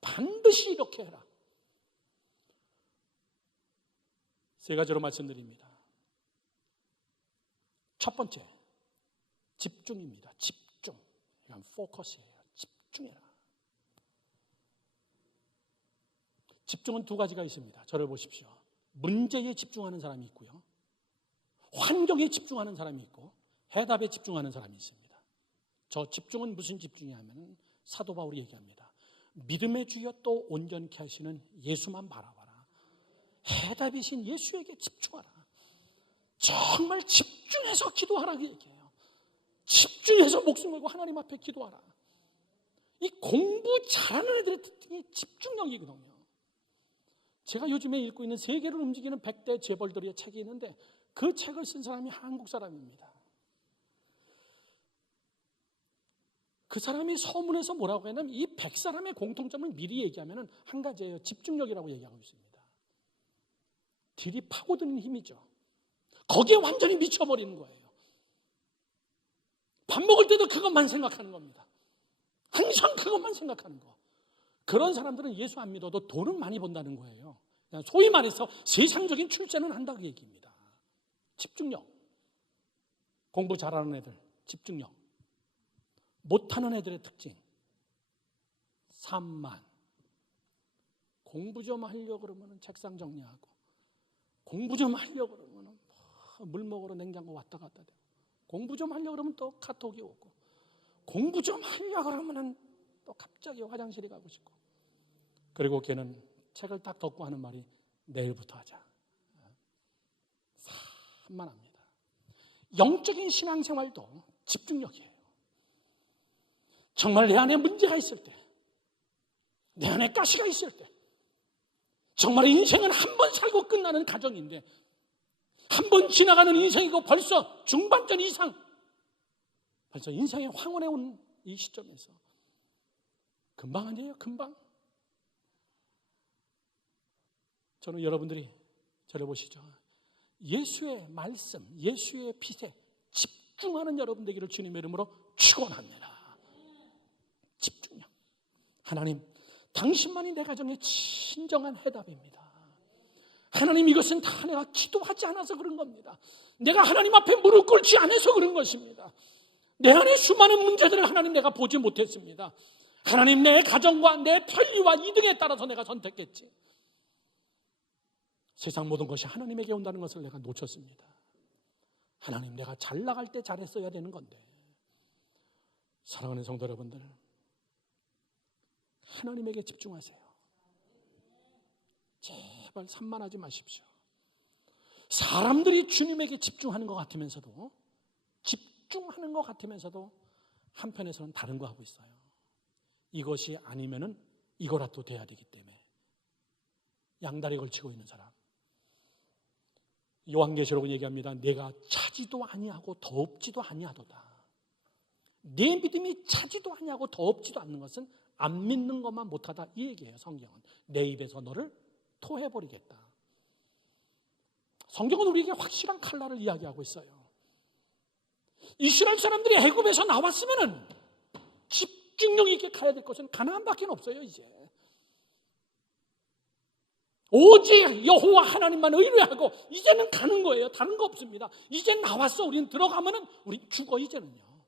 반드시 이렇게 해라. 세 가지로 말씀드립니다. 첫 번째, 집중입니다. 집중. 이건 포커스예요. 집중해라. 집중은 두 가지가 있습니다. 저를 보십시오. 문제에 집중하는 사람이 있고요. 환경에 집중하는 사람이 있고 해답에 집중하는 사람이 있습니다. 저 집중은 무슨 집중이냐면 사도 바울이 얘기합니다. 믿음의 주여 또 온전케 하시는 예수만 바라봐라. 해답이신 예수에게 집중하라. 정말 집중해서 기도하라 그 얘기예요. 집중해서 목숨 걸고 하나님 앞에 기도하라. 이 공부 잘하는 애들의 특징이 집중력이거든요. 제가 요즘에 읽고 있는 세계를 움직이는 100대 재벌들의 책이 있는데 그 책을 쓴 사람이 한국 사람입니다. 그 사람이 서문에서 뭐라고 했냐면 이 100사람의 공통점을 미리 얘기하면 한 가지예요. 집중력이라고 얘기하고 있습니다. 들이 파고드는 힘이죠. 거기에 완전히 미쳐버리는 거예요. 밥 먹을 때도 그것만 생각하는 겁니다. 항상 그것만 생각하는 거. 그런 사람들은 예수 안 믿어도 돈은 많이 번다는 거예요. 그냥 소위 말해서 세상적인 출세는 한다고 얘기입니다. 집중력. 공부 잘하는 애들, 집중력. 못하는 애들의 특징, 산만. 공부 좀 하려고 그러면 책상 정리하고, 공부 좀 하려고 그러면 물 먹으러 냉장고 왔다 갔다 되고, 공부 좀 하려고 그러면 또 카톡이 오고, 공부 좀 하려고 그러면 또 갑자기 화장실에 가고 싶고, 그리고 걔는 책을 딱 덮고 하는 말이 내일부터 하자. 산만합니다. 영적인 신앙생활도 집중력이에요. 정말 내 안에 문제가 있을 때, 내 안에 가시가 있을 때, 정말 인생은 한 번 살고 끝나는 가정인데 한 번 지나가는 인생이고 벌써 중반전 이상, 벌써 인생의 황혼에 온 이 시점에서 금방 아니에요? 금방. 저는 여러분들이 저를 보시죠. 예수의 말씀, 예수의 빛에 집중하는 여러분 되기를 주님의 이름으로 축원합니다. 집중력. 하나님, 당신만이 내 가정의 진정한 해답입니다. 하나님, 이것은 다 내가 기도하지 않아서 그런 겁니다. 내가 하나님 앞에 무릎 꿇지 않아서 그런 것입니다. 내 안에 수많은 문제들을 하나님 내가 보지 못했습니다. 하나님, 내 가정과 내 편리와 이득에 따라서 내가 선택했지. 세상 모든 것이 하나님에게 온다는 것을 내가 놓쳤습니다. 하나님, 내가 잘 나갈 때 잘했어야 되는 건데. 사랑하는 성도 여러분들, 하나님에게 집중하세요. 제발 산만하지 마십시오. 사람들이 주님에게 집중하는 것 같으면서도 한편에서는 다른 거 하고 있어요. 이것이 아니면은 이거라도 돼야 되기 때문에 양다리 걸치고 있는 사람. 요한계시록은 얘기합니다. 내가 차지도 아니하고 더없지도 아니하도다. 내 믿음이 차지도 아니하고 더없지도 않는 것은 안 믿는 것만 못하다, 이 얘기예요. 성경은 내 입에서 너를 토해버리겠다. 성경은 우리에게 확실한 칼날을 이야기하고 있어요. 이스라엘 사람들이 애굽에서 나왔으면은 집중력 있게 가야 될 것은 가나안밖에 없어요. 이제 오직 여호와 하나님만 의뢰하고 이제는 가는 거예요. 다른 거 없습니다. 이제 나왔어. 우리는 들어가면은 우리 죽어 이제는요.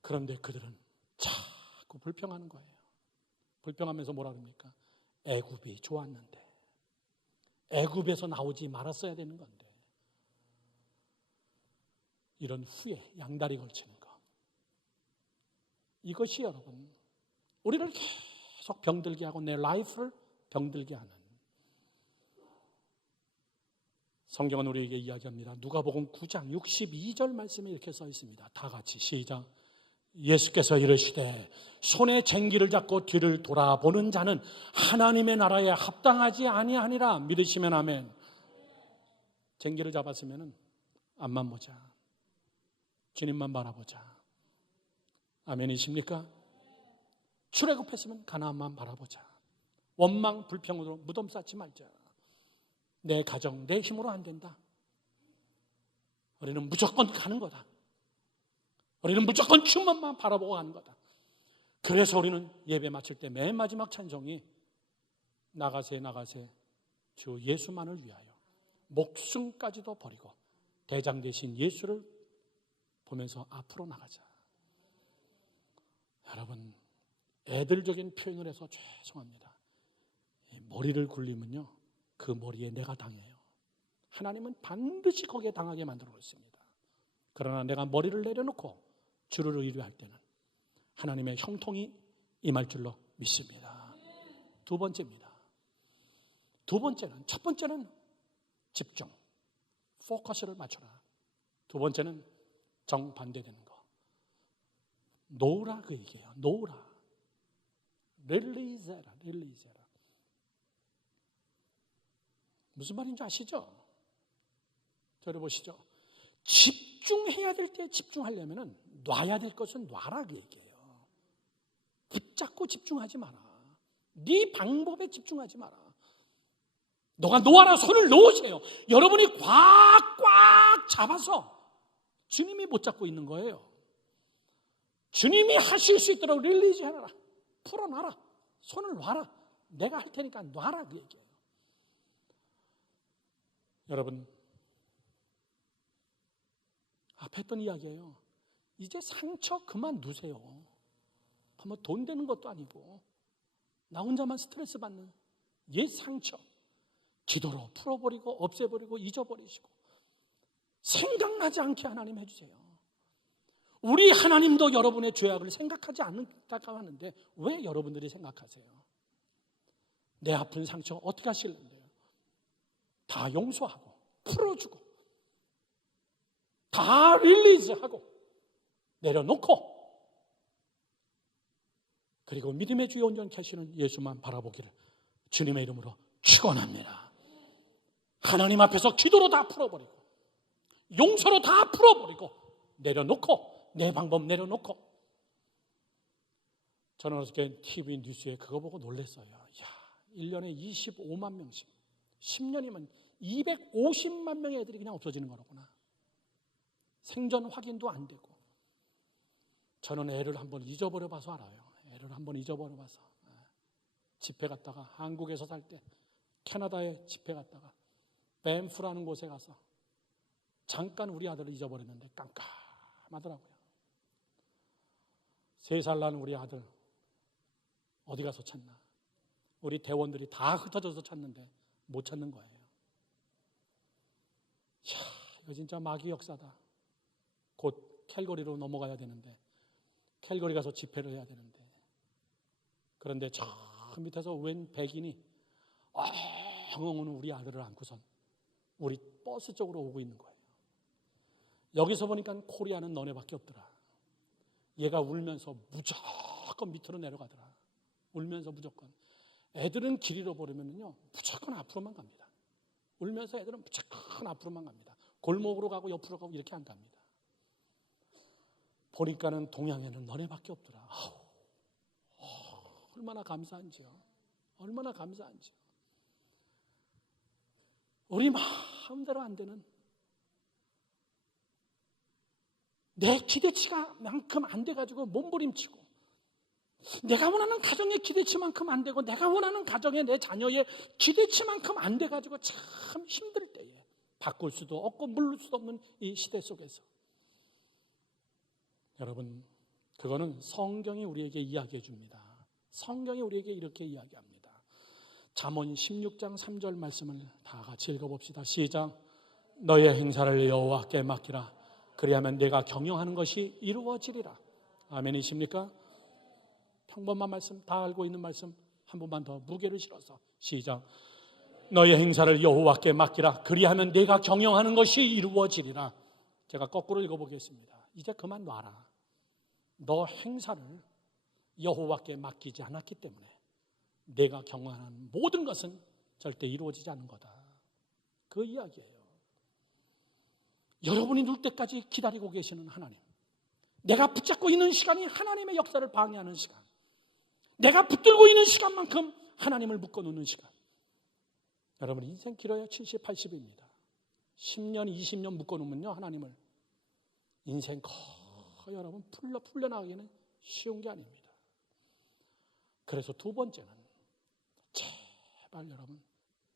그런데 그들은 자꾸 불평하는 거예요. 불평하면서 뭐라 그럽니까? 애굽이 좋았는데, 애굽에서 나오지 말았어야 되는 건데. 이런 후에 양다리 걸치는 것, 이것이 여러분 우리를 계속 병들게 하고 내 라이프를 병들게 하는, 성경은 우리에게 이야기합니다. 누가복음 9장 62절 말씀에 이렇게 써 있습니다. 다 같이 시작. 예수께서 이르시되 손에 쟁기를 잡고 뒤를 돌아보는 자는 하나님의 나라에 합당하지 아니하니라. 믿으시면 아멘. 쟁기를 잡았으면 앞만 보자, 주님만 바라보자. 아멘이십니까? 출애굽했으면 가나안만 바라보자. 원망 불평으로 무덤 쌓지 말자. 내 가정 내 힘으로 안 된다. 우리는 무조건 가는 거다. 우리는 무조건 주님만 바라보고 가는 거다. 그래서 우리는 예배 마칠 때 맨 마지막 찬송이 나가세 나가세 주 예수만을 위하여 목숨까지도 버리고 대장 되신 예수를 보면서 앞으로 나가자. 여러분, 애들적인 표현을 해서 죄송합니다. 머리를 굴리면요, 그 머리에 내가 당해요. 하나님은 반드시 거기에 당하게 만들어 놓습니다. 그러나 내가 머리를 내려놓고 주를 의뢰할 때는 하나님의 형통이 임할 줄로 믿습니다. 두 번째입니다. 첫 번째는 집중, 포커스를 맞춰라. 두 번째는 정반대되는 거. 놓으라, 그 얘기예요. 놓으라. 릴리제라. 무슨 말인지 아시죠? 들어보시죠. 집중해야 될 때 집중하려면 놔야 될 것은 놔라, 그 얘기예요. 붙잡고 집중하지 마라. 네 방법에 집중하지 마라. 너가 놓아라. 손을 놓으세요. 여러분이 꽉꽉 잡아서 주님이 못 잡고 있는 거예요. 주님이 하실 수 있도록 릴리즈 해라. 풀어놔라. 손을 놔라. 내가 할 테니까 놔라, 그 얘기예요. 여러분, 앞에 했던 이야기예요. 이제 상처 그만 두세요. 뭐 돈 되는 것도 아니고 나 혼자만 스트레스 받는 옛 상처 기도로 풀어버리고 없애버리고 잊어버리시고 생각나지 않게 하나님 해주세요. 우리 하나님도 여러분의 죄악을 생각하지 않는다고 하는데 왜 여러분들이 생각하세요? 내 아픈 상처 어떻게 하실는데요? 다 용서하고 풀어주고 다 릴리즈하고 내려놓고 그리고 믿음의 주여 온전케 하시는 예수만 바라보기를 주님의 이름으로 축원합니다. 하나님 앞에서 기도로 다 풀어버리고 용서로 다 풀어버리고 내려놓고 내 방법 내려놓고. 저는 어저께 TV 뉴스에 그거 보고 놀랐어요. 야, 1년에 25만 명씩 10년이면 250만 명의 애들이 그냥 없어지는 거로구나. 생전 확인도 안 되고. 저는 애를 한번 잊어버려 봐서 알아요. 애를 한번 잊어버려 봐서. 집회 갔다가 한국에서 살 때 캐나다에 집회 갔다가 밴프라는 곳에 가서 잠깐 우리 아들을 잊어버렸는데 깜깜하더라고요. 3살 난 우리 아들 어디 가서 찾나. 우리 대원들이 다 흩어져서 찾는데 못 찾는 거예요. 이야, 이거 진짜 마귀 역사다. 곧 캘거리로 넘어가야 되는데 캘거리 가서 집회를 해야 되는데 그런데 저 밑에서 웬 백인이 엉엉 우는 우리 아들을 안고선 우리 버스 쪽으로 오고 있는 거예요. 여기서 보니까 코리아는 너네밖에 없더라. 얘가 울면서 무조건 밑으로 내려가더라. 울면서 무조건. 애들은 길 잃어버리면요 무조건 앞으로만 갑니다. 울면서 애들은 무조건 앞으로만 갑니다. 골목으로 가고 옆으로 가고 이렇게 안 갑니다. 보니까는 동양에는 너네밖에 없더라. 얼마나 감사한지요. 얼마나 감사한지요. 우리 마음대로 안 되는, 내 기대치만큼 안 돼가지고 몸부림치고, 내가 원하는 가정의 기대치만큼 안 되고, 내가 원하는 가정의 내 자녀의 기대치만큼 안 돼가지고 참 힘들 때에 바꿀 수도 없고 물을 수도 없는 이 시대 속에서 여러분, 그거는 성경이 우리에게 이야기해 줍니다. 성경이 우리에게 이렇게 이야기합니다. 잠언 16장 3절 말씀을 다 같이 읽어봅시다. 시작. 너의 행사를 여호와께 맡기라. 그리하면 내가 경영하는 것이 이루어지리라. 아멘이십니까? 평범한 말씀, 다 알고 있는 말씀 한 번만 더 무게를 실어서 시작. 너의 행사를 여호와께 맡기라. 그리하면 내가 경영하는 것이 이루어지리라. 제가 거꾸로 읽어보겠습니다. 이제 그만 놔라. 너 행사를 여호와께 맡기지 않았기 때문에 내가 경영하는 모든 것은 절대 이루어지지 않는 거다. 그 이야기예요. 여러분이 누울 때까지 기다리고 계시는 하나님, 내가 붙잡고 있는 시간이 하나님의 역사를 방해하는 시간, 내가 붙들고 있는 시간만큼 하나님을 묶어놓는 시간. 여러분 인생 길어야 70, 80입니다. 10년, 20년 묶어놓으면요 하나님을 인생 거의 여러분 풀려나가기는 쉬운 게 아닙니다. 그래서 두 번째는 제발 여러분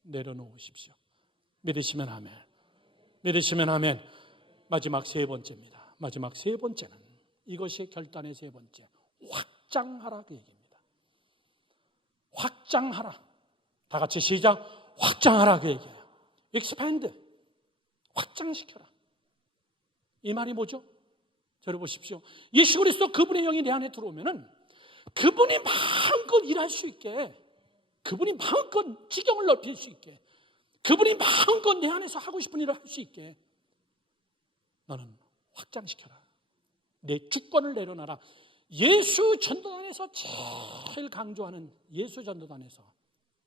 내려놓으십시오. 믿으시면 아멘. 믿으시면 아멘. 마지막 세 번째입니다. 마지막 세 번째는 이것이 결단의 세 번째, 확장하라 그 얘기입니다. 확장하라. 다 같이 시작. 확장하라 그 얘기예요. expand, 확장시켜라. 이 말이 뭐죠? 들어보십시오. 예수 그리스도 그분의 영이 내 안에 들어오면은 그분이 마음껏 일할 수 있게, 그분이 마음껏 지경을 넓힐 수 있게, 그분이 마음껏 내 안에서 하고 싶은 일을 할 수 있게 너는 확장시켜라. 내 주권을 내려놔라. 예수 전도단에서 제일 강조하는 예수 전도단에서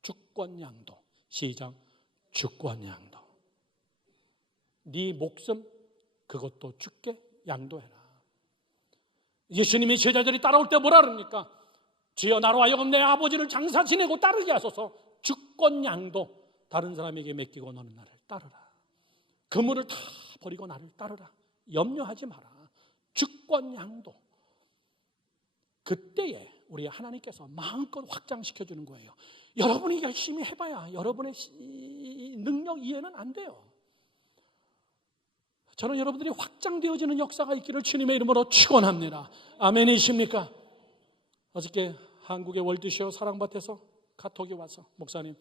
주권 양도. 시작. 주권 양도. 네 목숨 그것도 주께 양도해라. 예수님이 제자들이 따라올 때 뭐라 그럽니까? 주여 나로 하여금 내 아버지를 장사 지내고 따르게 하소서. 주권 양도. 다른 사람에게 맡기고 너는 나를 따르라. 그물을 다 버리고 나를 따르라. 염려하지 마라. 주권 양도. 그때에 우리 하나님께서 마음껏 확장시켜주는 거예요. 여러분이 열심히 해봐야 여러분의 능력 이해는 안 돼요. 저는 여러분들이 확장되어지는 역사가 있기를 주님의 이름으로 축원합니다. 아멘이십니까? 어저께 한국의 월드쇼 사랑밭에서 카톡이 와서 목사님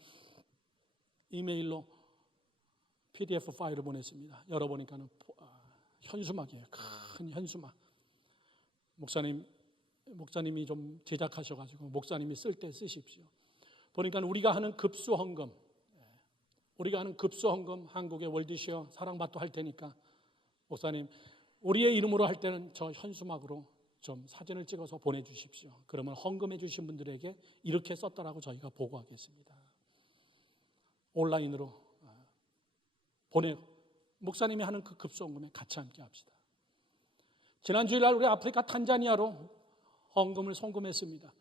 이메일로 PDF 파일을 보냈습니다. 열어보니까는 현수막이에요. 큰 현수막. 목사님이 좀 제작하셔가지고 목사님이 쓸 때 쓰십시오. 보니까 우리가 하는 급수헌금 한국의 월드쇼 사랑밭도 할 테니까 목사님 우리의 이름으로 할 때는 저 현수막으로 좀 사진을 찍어서 보내주십시오. 그러면 헌금해 주신 분들에게 이렇게 썼다라고 저희가 보고하겠습니다. 온라인으로 보내고 목사님이 하는 그 급수헌금에 같이 함께 합시다. 지난 주일날 우리 아프리카 탄자니아로 헌금을 송금했습니다.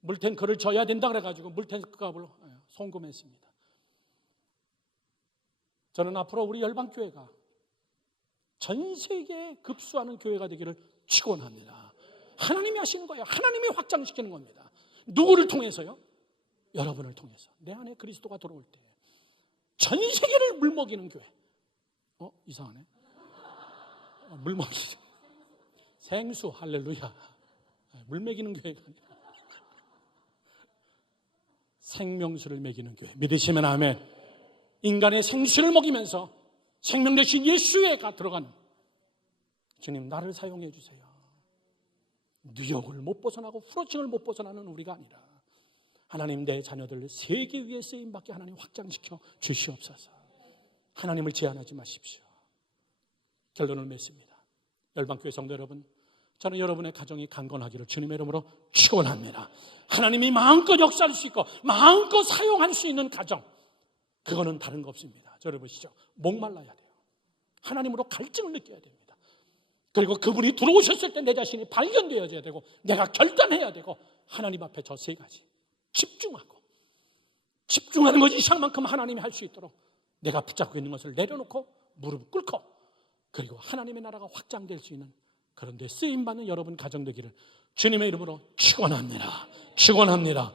물탱크를 져야 된다 그래가지고 물탱크 값을 송금했습니다. 저는 앞으로 우리 열방교회가 전 세계에 급수하는 교회가 되기를 축원합니다. 하나님이 하시는 거예요. 하나님이 확장시키는 겁니다. 누구를 통해서요? 여러분을 통해서. 내 안에 그리스도가 들어올 때 전 세계를 물먹이는 교회. 이상하네. 물먹이죠. 생수 할렐루야. 물먹이는 교회가 아니라 생명수를 먹이는 교회. 믿으시면 아멘. 인간의 생수를 먹이면서 생명 대신 예수에가 들어가는 주님 나를 사용해 주세요. 뉴욕을 못 벗어나고 프로칭을 못 벗어나는 우리가 아니라 하나님, 내 자녀들 세계 위에 쓰임받게 하나님 확장시켜 주시옵소서. 하나님을 제한하지 마십시오. 결론을 맺습니다. 열방교회 성도 여러분, 저는 여러분의 가정이 강건하기를 주님의 이름으로 축원합니다. 하나님이 마음껏 역사할 수 있고 마음껏 사용할 수 있는 가정, 그거는 다른 거 없습니다. 저를 보시죠. 목말라야 돼요. 하나님으로 갈증을 느껴야 됩니다. 그리고 그분이 들어오셨을 때 내 자신이 발견되어져야 되고 내가 결단해야 되고, 하나님 앞에 저 세 가지 집중하는 것이 이상만큼 하나님이 할 수 있도록 내가 붙잡고 있는 것을 내려놓고 무릎 꿇고, 그리고 하나님의 나라가 확장될 수 있는 그런 데 쓰임받는 여러분 가정 되기를 주님의 이름으로 축원합니다. 축원합니다.